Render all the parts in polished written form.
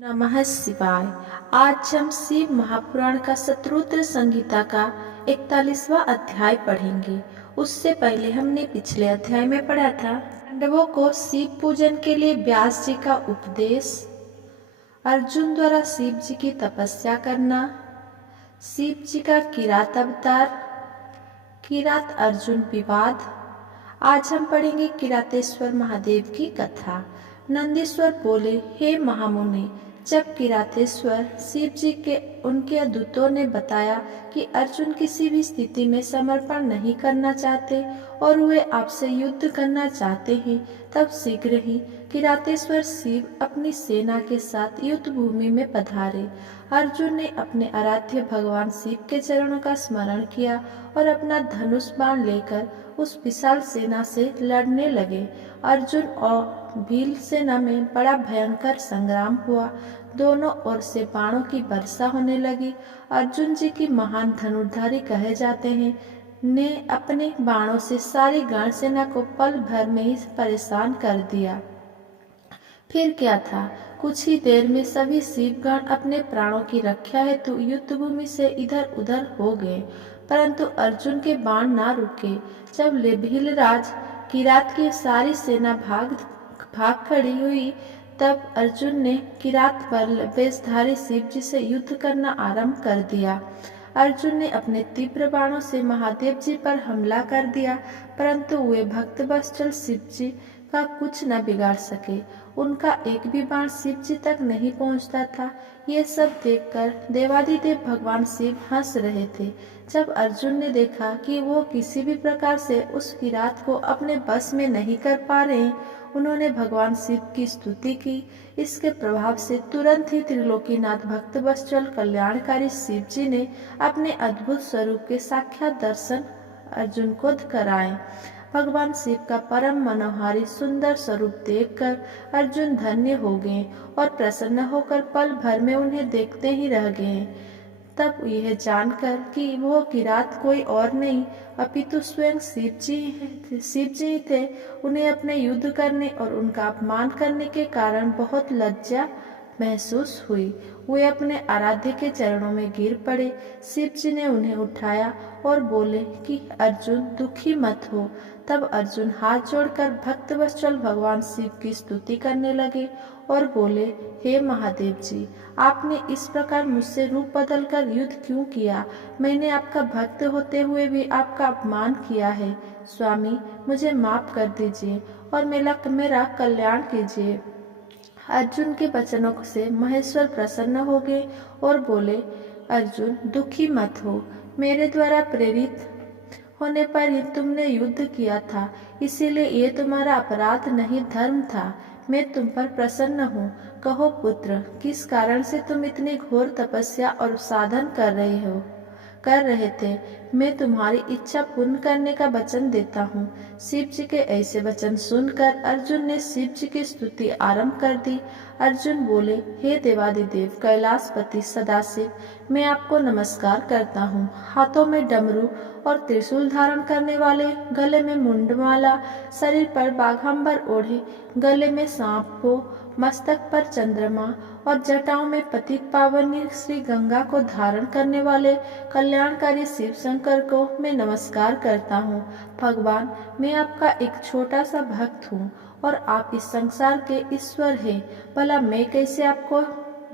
नमः शिवाय। आज हम शिव महापुराण का शतरुद्र संहिता का 41वां अध्याय पढ़ेंगे। उससे पहले हमने पिछले अध्याय में पढ़ा था पांडवों को शिव पूजन के लिए व्यास जी का उपदेश, अर्जुन द्वारा शिव जी की तपस्या करना, शिव जी का किरात अवतार, किरात अर्जुन विवाद। आज हम पढ़ेंगे किरातेश्वर महादेव की कथा। नंदीश्वर बोले, हे महामुनि, जब किरातेश्वर शिव जी के उनके दूतों ने बताया कि अर्जुन किसी भी स्थिति में समर्पण नहीं करना चाहते और वे आपसे युद्ध करना चाहते हैं, तब शीघ्र ही किरातेश्वर शिव अपनी सेना के साथ युद्ध भूमि में पधारे। अर्जुन ने अपने आराध्य भगवान शिव के चरणों का स्मरण किया और अपना धनुष बाण लेकर उस विशाल सेना से लड़ने लगे। अर्जुन और भील सेना में बड़ा भयंकर संग्राम हुआ। दोनों ओर से बाणों की वर्षा होने लगी। अर्जुन जी की महान धनुर्धारी कहे जाते हैं ने अपने बाणों से सारी गण सेना को पल भर में ही परेशान कर दिया। फिर क्या था, कुछ ही देर में सभी शिवगण अपने प्राणों की रक्षा हेतु युद्ध भूमि से इधर उधर हो गए, परंतु अर्जुन के बाण ना रुके। जब भीलराज किरात की सारी सेना भाग खड़ी हुई, तब अर्जुन ने किरात पर वेशधारी शिव जी से युद्ध करना आरंभ कर दिया। अर्जुन ने अपने तीव्र बाणों से महादेव जी पर हमला कर दिया, परंतु वे भक्तवत्सल शिव जी का कुछ न बिगाड़ सके। उनका एक भी बाण शिव जी तक नहीं पहुंचता था। ये सब देखकर देवादिदेव भगवान शिव हंस रहे थे। जब अर्जुन ने देखा कि वो किसी भी प्रकार से उस किरात को अपने बस में नहीं कर पा रहे, उन्होंने भगवान शिव की स्तुति की। इसके प्रभाव से तुरंत ही त्रिलोकीनाथ भक्तवत्सल कल्याणकारी शिव जी ने अपने अद्भुत स्वरूप के साक्षात दर्शन अर्जुन को कराए। भगवान शिव का परम मनोहारी सुंदर स्वरूप देखकर अर्जुन धन्य हो गए और प्रसन्न होकर पल भर में उन्हें देखते ही रह गए। तब यह जानकर कि वो किरात कोई और नहीं अपितु स्वयं शिव जी थे, उन्हें अपने युद्ध करने और उनका अपमान करने के कारण बहुत लज्जा महसूस हुई। वे अपने आराध्य के चरणों में गिर पड़े। शिव जी ने उन्हें उठाया और बोले कि अर्जुन, दुखी मत हो। तब अर्जुन हाथ जोड़कर भक्तवत्सल भगवान शिव की स्तुति करने लगे और बोले, हे महादेव जी, आपने इस प्रकार मुझसे रूप बदलकर युद्ध क्यों किया? मैंने आपका भक्त होते हुए भी आपका अपमान किया है। स्वामी, मुझे माफ कर दीजिए और मेरा कल्याण कीजिए। अर्जुन के वचनों से महेश्वर प्रसन्न हो गए और बोले, अर्जुन, दुखी मत हो। मेरे द्वारा प्रेरित होने पर ही तुमने युद्ध किया था, इसीलिए ये तुम्हारा अपराध नहीं, धर्म था। मैं तुम पर प्रसन्न हूँ। कहो पुत्र, किस कारण से तुम इतनी घोर तपस्या और साधन कर रहे थे? मैं तुम्हारी इच्छा पूर्ण करने का वचन देता हूँ। शिव जी के ऐसे वचन सुनकर अर्जुन ने शिव जी की स्तुति आरंभ कर दी। अर्जुन बोले, हे देवादिदेव कैलाशपति सदाशिव, मैं आपको नमस्कार करता हूँ। हाथों में डमरू और त्रिशूल धारण करने वाले, गले में मुंडमाला, शरीर पर बाघंबर ओढ़े, गले में सांप को, मस्तक पर चंद्रमा और जटाओं में पतित पावनी श्री गंगा को धारण करने वाले कल्याणकारी शिव शंकर को मैं नमस्कार करता हूँ। भगवान, मैं आपका एक छोटा सा भक्त हूँ और आप इस संसार के ईश्वर हैं। भला मैं कैसे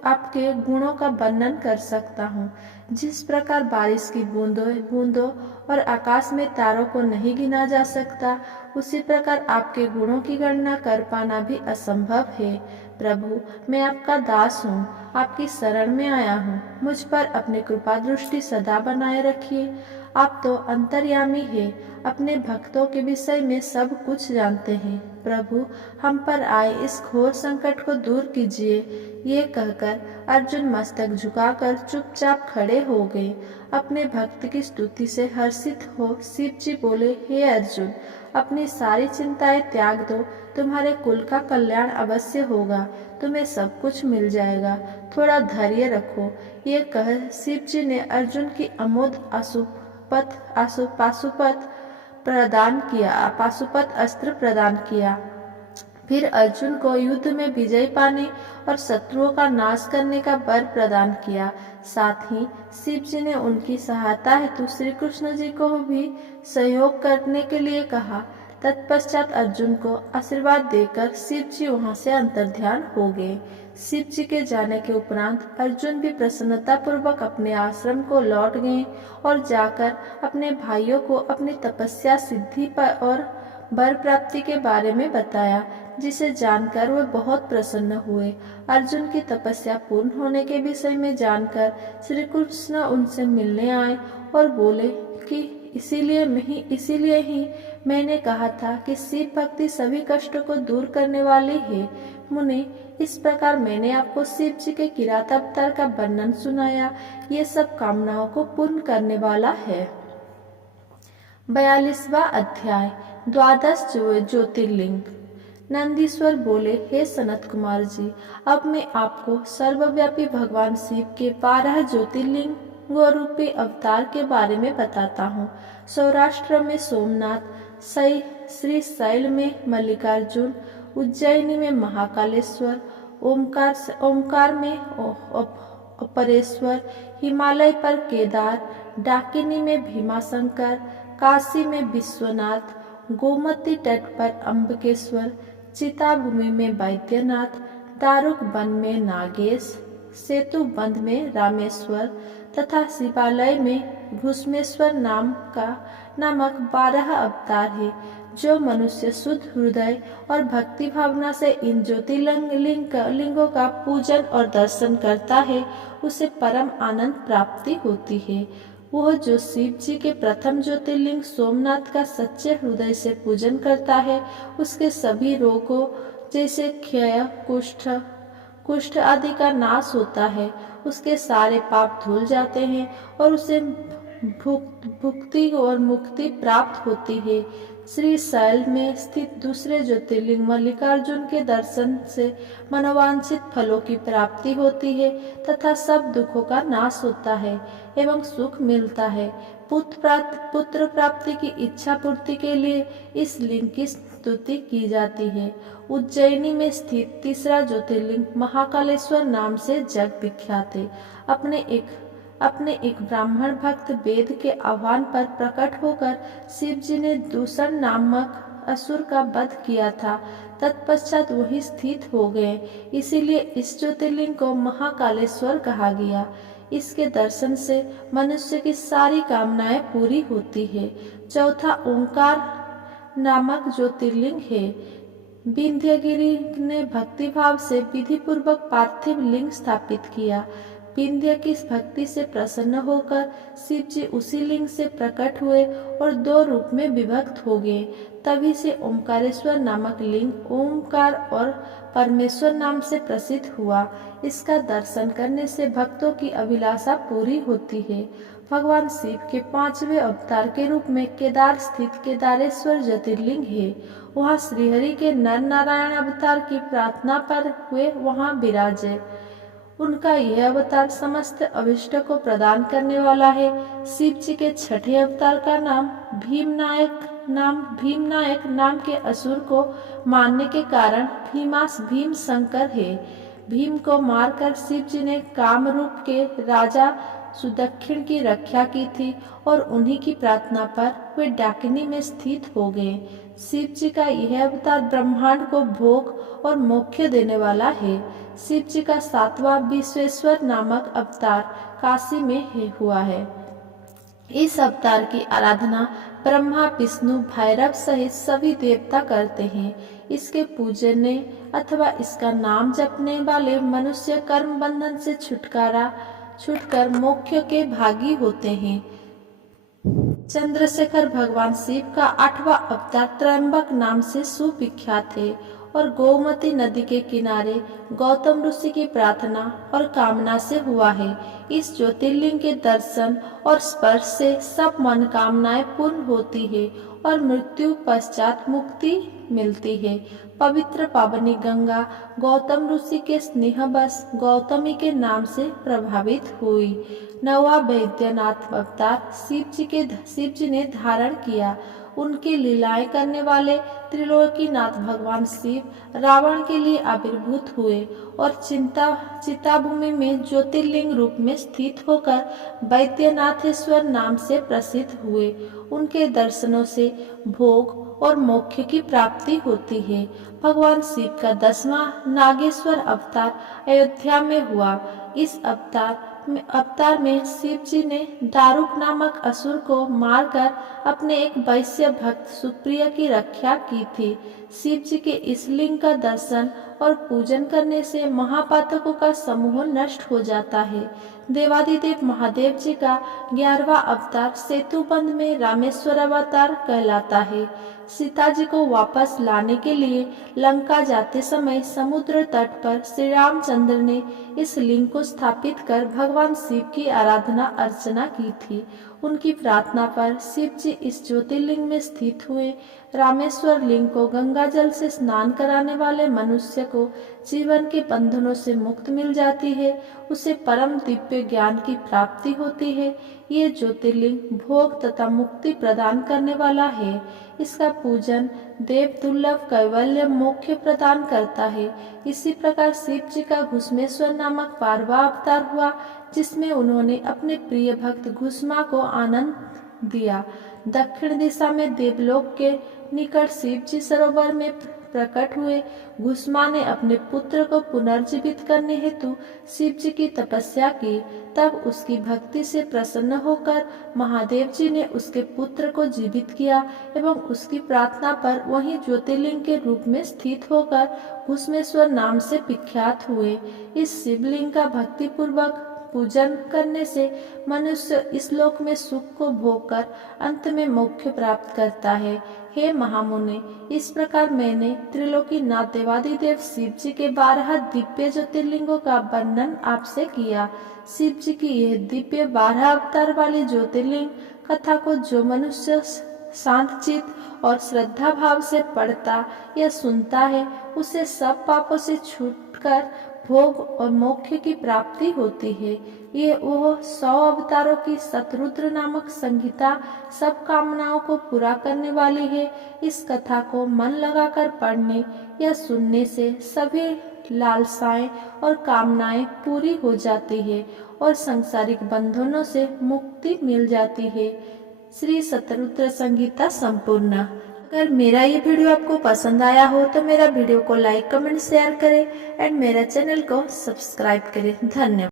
आपके गुणों का वर्णन कर सकता हूँ? जिस प्रकार बारिश की बूंदों और आकाश में तारों को नहीं गिना जा सकता, उसी प्रकार आपके गुणों की गणना कर पाना भी असंभव है। प्रभु, मैं आपका दास हूँ, आपकी शरण में आया हूँ। मुझ पर अपनी कृपा दृष्टि सदा बनाए रखिए। आप तो अंतर्यामी हैं, अपने भक्तों के विषय में सब कुछ जानते हैं। प्रभु, हम पर आए इस घोर संकट को दूर कीजिए। ये कहकर अर्जुन मस्तक झुकाकर चुपचाप खड़े हो गए। अपने भक्त की स्तुति से हर्षित हो शिव जी बोले, हे अर्जुन, अपनी सारी चिंताएं त्याग दो। तुम्हारे कुल का कल्याण अवश्य होगा। तुम्हें सब कुछ मिल जाएगा। थोड़ा धैर्य रखो। ये कह शिव जी ने अर्जुन की अमोघ पाशुपत अस्त्र प्रदान किया। फिर अर्जुन को युद्ध में विजय पाने और शत्रुओं का नाश करने का वर प्रदान किया। साथ ही शिव जी ने उनकी सहायता हेतु श्री कृष्ण जी को भी सहयोग करने के लिए कहा। तत्पश्चात अर्जुन को आशीर्वाद देकर शिव जी वहां से अंतर्ध्यान हो गए। शिव जी के जाने के उपरांत अर्जुन भी प्रसन्नता पूर्वक अपने आश्रम को लौट गए और जाकर अपने भाइयों को अपनी तपस्या सिद्धि पर और वर प्राप्ति के बारे में बताया, जिसे जानकर वे बहुत प्रसन्न हुए। अर्जुन की तपस्या पूर्ण होने के विषय में जानकर श्री कृष्ण उनसे मिलने आए और बोले कि इसीलिए ही मैंने कहा था कि शिव भक्ति सभी कष्टों को दूर करने वाली है। मुनि, इस प्रकार मैंने आपको शिव जी के किरात अवतार का वर्णन सुनाया। ये सब कामनाओं को पूर्ण करने वाला है। 42वां अध्याय, द्वादश ज्योतिर्लिंग। नंदीश्वर बोले, हे सनत कुमार जी, अब मैं आपको सर्वव्यापी भगवान शिव के 12 ज्योतिर्लिंगों रूपी अवतार के बारे में बताता हूँ। सौराष्ट्र में सोमनाथ, श्री शैल में मल्लिकार्जुन, उज्जैनी में महाकालेश्वर, ओमकार में अपरेश्वर, हिमालय पर केदार, डाकिनी में भीमाशंकर, काशी में विश्वनाथ, गोमती तट पर अम्बकेश्वर, चिताभूमि में वैद्यनाथ, दारुक वन में नागेश, सेतु बंध में रामेश्वर तथा शिवालय में भूष्मेश्वर नामक 12 अवतार है। जो मनुष्य शुद्ध हृदय और भक्ति भावना से इन ज्योतिर्लिंगों का पूजन और दर्शन करता है, उसे परम आनंद प्राप्ति होती है। वह जो शिव जी के प्रथम ज्योतिर्लिंग सोमनाथ का सच्चे हृदय से पूजन करता है, उसके सभी रोगों जैसे क्षय, कुष्ठ आदि का नाश होता है। उसके सारे पाप धुल जाते हैं और उसे भुक्ति और मुक्ति प्राप्त होती है। श्री शैल में स्थित दूसरे ज्योतिर्लिंग मल्लिकार्जुन के दर्शन से मनोवांछित फलों की प्राप्ति होती है तथा सब दुखों का नाश होता है एवं सुख मिलता है। पुत्र प्राप्ति की इच्छा पूर्ति के लिए इस लिंग की स्तुति की जाती है। उज्जैनी में स्थित तीसरा ज्योतिर्लिंग महाकालेश्वर नाम से जग विख्यात है। अपने एक ब्राह्मण भक्त वेद के आह्वान पर प्रकट होकर शिव जी ने दूषण नामक असुर का वध किया था। तत्पश्चात वही स्थित हो गए, इसीलिए इस ज्योतिर्लिंग को महाकालेश्वर कहा गया। इसके दर्शन से मनुष्य की सारी कामनाएं पूरी होती है। चौथा ओंकार नामक ज्योतिर्लिंग है। विंध्यगिरि ने भक्तिभाव से विधि पूर्वक पार्थिव लिंग स्थापित किया। विंध्य की भक्ति से प्रसन्न होकर शिव जी उसी लिंग से प्रकट हुए और 2 रूप में विभक्त हो गए। तभी से ओमकारेश्वर नामक लिंग ओमकार और परमेश्वर नाम से प्रसिद्ध हुआ। इसका दर्शन करने से भक्तों की अभिलाषा पूरी होती है। भगवान शिव के 5वें अवतार के रूप में केदार स्थित केदारेश्वर ज्योतिर्लिंग है। वहाँ श्रीहरि के नर नारायण अवतार की प्रार्थना पर वे वहाँ विराजे। उनका यह अवतार समस्त अभिष्ट को प्रदान करने वाला है। शिव जी के 6ठे अवतार का नाम भीमनायक नाम के असुर को मारने के कारण भीम शंकर है। भीम को मारकर शिव जी ने काम रूप के राजा सुदक्षिण की रक्षा की थी और उन्हीं की प्रार्थना पर वे डाकिनी में स्थित हो गए। शिव जी का यह अवतार ब्रह्मांड को भोग और मोक्ष देने वाला है। शिव जी का 7वां विश्वेश्वर नामक अवतार काशी में हुआ है। इस अवतार की आराधना ब्रह्मा, विष्णु, भैरव सहित सभी देवता करते हैं। इसके पूजने अथवा इसका नाम जपने वाले मनुष्य कर्म बंधन से छूटकर मोक्ष के भागी होते हैं। चंद्रशेखर भगवान शिव का 8वां अवतार त्रयंबक नाम से सुविख्यात है और गोमती नदी के किनारे गौतम ऋषि की प्रार्थना और कामना से हुआ है। इस ज्योतिर्लिंग के दर्शन और स्पर्श से सब मनोकामनाएं पूर्ण होती है और मृत्यु पश्चात मुक्ति मिलती है। पवित्र पावनी गंगा गौतम ऋषि के स्नेहवश गौतमी के नाम से प्रभावित हुई। 9वां वैद्यनाथ अवतार शिव जी ने धारण किया। उनकी लीलाएं करने वाले त्रिलोकीनाथ भगवान शिव रावण के लिए आविर्भूत हुए और चिताभूमि में ज्योतिर्लिंग रूप में स्थित होकर वैद्यनाथेश्वर नाम से प्रसिद्ध हुए। उनके दर्शनों से भोग और मोक्ष की प्राप्ति होती है। भगवान शिव का 10वां नागेश्वर अवतार अयोध्या में हुआ। इस अवतार में शिव जी ने दारुक नामक असुर को मारकर अपने एक वैश्य भक्त सुप्रिया की रक्षा की थी। शिव जी के इस लिंग का दर्शन और पूजन करने से महापातकों का समूह नष्ट हो जाता है। देवादिदेव महादेव जी का 11वां अवतार सेतुबंध में रामेश्वर अवतार कहलाता है। सीता जी को वापस लाने के लिए लंका जाते समय समुद्र तट पर श्री रामचंद्र ने इस लिंग को स्थापित कर भगवान शिव की आराधना अर्चना की थी। उनकी प्रार्थना पर शिव जी इस ज्योतिर्लिंग में स्थित हुए। रामेश्वर लिंग को गंगा जल से स्नान कराने वाले मनुष्य को जीवन के बंधनों से मुक्त मिल जाती है, उसे परम दिव्य ज्ञान की प्राप्ति होती है। ये ज्योतिर्लिंग भोग तथा मुक्ति प्रदान करने वाला है। इसका पूजन देव दुर्लभ कैवल्य मोक्ष प्रदान करता है। इसी प्रकार शिव जी का घुश्मेश्वर नामक 12वां अवतार हुआ, जिसमें उन्होंने अपने प्रिय भक्त घुश्मा को आनंद दिया। दक्षिण दिशा में देवलोक के निकट शिव जी सरोवर में प्रकट हुए। घुश्मा ने अपने पुत्र को पुनर्जीवित करने हेतु शिव जी की तपस्या की। तब उसकी भक्ति से प्रसन्न होकर महादेव जी ने उसके पुत्र को जीवित किया एवं उसकी प्रार्थना पर वहीं ज्योतिर्लिंग के रूप में स्थित होकर घुश्मेश्वर नाम से विख्यात हुए। इस शिवलिंग का भक्ति पूर्वक पूजन करने से मनुष्य इस लोक में सुख को भोग कर अंत में मोक्ष प्राप्त करता है। हे महामुने, इस प्रकार मैंने त्रिलोकीनाथ देवादिदेव शिव जी के 12 दिव्य ज्योतिर्लिंगों का वर्णन आपसे किया। शिव जी की यह दिव्य 12 अवतार वाली ज्योतिर्लिंग कथा को जो मनुष्य शांत चित्त और श्रद्धा भाव से पढ़ता या सुनता है, उसे सब पापों से छूटकर भोग और मोक्ष की प्राप्ति होती है। ये वह 100 अवतारों की शतरुद्र नामक संहिता सब कामनाओं को पूरा करने वाली है। इस कथा को मन लगाकर पढ़ने या सुनने से सभी लालसाएं और कामनाएं पूरी हो जाती है और सांसारिक बंधनों से मुक्ति मिल जाती है। श्री शतरुद्र संहिता संपूर्ण। अगर मेरा ये वीडियो आपको पसंद आया हो तो मेरा वीडियो को लाइक कमेंट शेयर करें एंड मेरा चैनल को सब्सक्राइब करें। धन्यवाद।